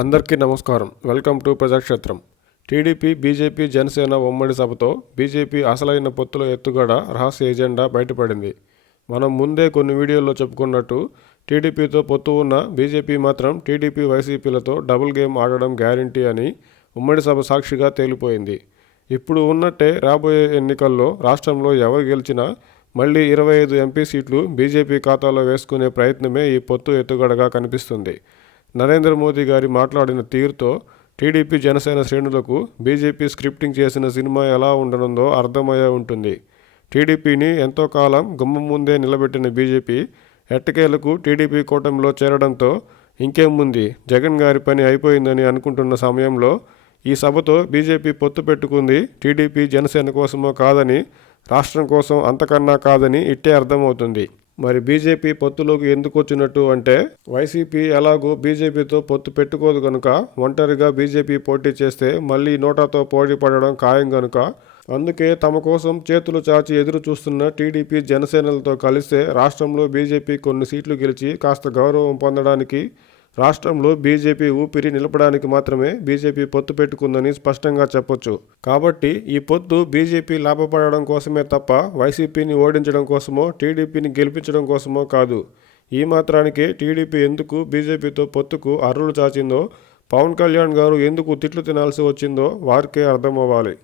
అందరికీ నమస్కారం. Welcome to Prajakshetram. TDP BJP Janasena ఉమ్మడి సభతో బీజేపీ అసలైన పొత్తుల ఎత్తుగడ రహస్య ఎజెండా బయటపడింది. మనం ముందే కొన్ని వీడియోల్లో చెప్పుకున్నట్టు టీడీపీతో పొత్తు ఉన్న బీజేపీ మాత్రం టీడీపీ వైసీపీలతో డబుల్ గేమ్ ఆడడం గ్యారంటీ అని ఉమ్మడి సభ సాక్షిగా తేలిపోయింది. ఇప్పుడు ఉన్నట్టే రాబోయే ఎన్నికల్లో రాష్ట్రంలో ఎవరు గెలిచినా మళ్ళీ ఇరవై ఐదు ఎంపీ సీట్లు బీజేపీ ఖాతాలో వేసుకునే ప్రయత్నమే ఈ పొత్తు ఎత్తుగడగా కనిపిస్తుంది. నరేంద్ర మోదీ గారి మాట్లాడిన తీరుతో టీడీపీ జనసేన శ్రేణులకు బీజేపీ స్క్రిప్టింగ్ చేసిన సినిమా ఎలా ఉండనుందో అర్థమయ్యే ఉంటుంది. టీడీపీని ఎంతో కాలం గుమ్మం ముందే నిలబెట్టిన బీజేపీ ఎట్టకేలకు టీడీపీ కూటమిలో చేరడంతో ఇంకేముంది? జగన్ గారి పని అయిపోయిందని అనుకుంటున్న సమయంలో ఈ సభతో బీజేపీ పొత్తు పెట్టుకుంది టీడీపీ జనసేన కోసమో కాదని రాష్ట్రం కోసం అంతకన్నా కాదని ఇట్టే అర్థమవుతుంది. మరి బీజేపీ పొత్తులోకి ఎందుకు వచ్చినట్టు అంటే వైసీపీ ఎలాగో బీజేపీతో పొత్తు పెట్టుకోదు కనుక ఒంటరిగా బీజేపీ పోటీ చేస్తే మళ్ళీ నోటాతో పోటీ పడడం ఖాయం కనుక అందుకే తమ కోసం చేతులు చాచి ఎదురు చూస్తున్న టీడీపీ జనసేనలతో కలిస్తే రాష్ట్రంలో బీజేపీ కొన్ని సీట్లు గెలిచి కాస్త గౌరవం పొందడానికి రాష్ట్రంలో బీజేపీ ఊపిరి నిలపడానికి మాత్రమే బీజేపీ పొత్తు పెట్టుకుందని స్పష్టంగా చెప్పొచ్చు. కాబట్టి ఈ పొత్తు బీజేపీ లాభపడడం కోసమే తప్ప వైసీపీని ఓడించడం కోసమో టీడీపీని గెలిపించడం కోసమో కాదు. ఈ మాత్రానికే టీడీపీ ఎందుకు బీజేపీతో పొత్తుకు అర్రులు చాచిందో పవన్ కళ్యాణ్ గారు ఎందుకు తిట్లు తినాల్సి వచ్చిందో వారికే అర్థమవ్వాలి.